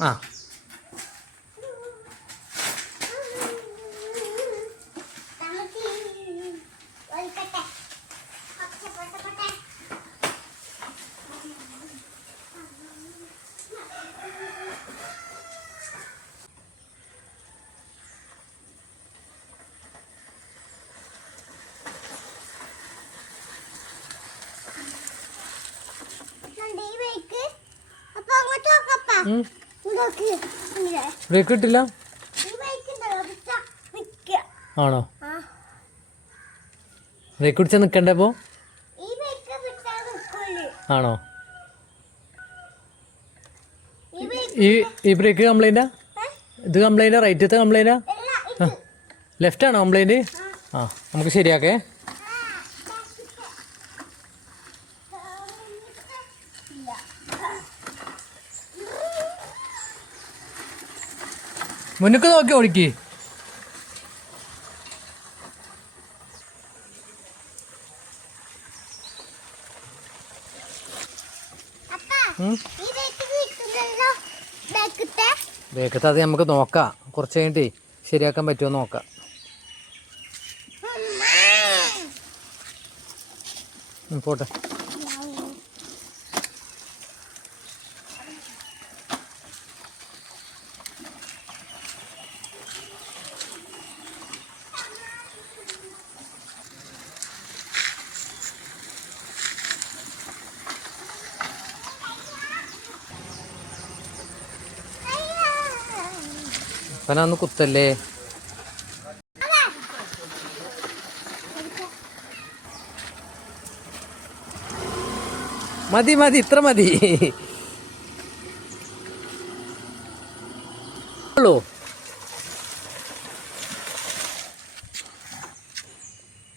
ആ. ബ്രേക്ക് കിട്ടില്ല ആണോ? ബ്രേക്ക് പിടിച്ചാൽ നിൽക്കണ്ടേ അപ്പോൾ ആണോ? ഈ ഈ ബ്രേക്ക് കംപ്ലൈന്റാ ഇത് കംപ്ലൈന്റാ റൈറ്റത്തെ കംപ്ലൈന്റാ ഇത്. ലെഫ്റ്റ് ആണോ കംപ്ലൈന്റ് ആ നമുക്ക് ശരിയാക്കേ. മുന്നക്ക് നോക്കി ഓടിക്ക് ബാക്കത്തെ? അത് നമുക്ക് നോക്കാം. കുറച്ച് കഴിഞ്ഞിട്ട് ശരിയാക്കാൻ പറ്റുമോ നോക്കാം. പോട്ടെ. അപ്പം ഒന്ന് കുത്തല്ലേ? മതി മതി ഇത്ര മതി. ഉള്ളൂ.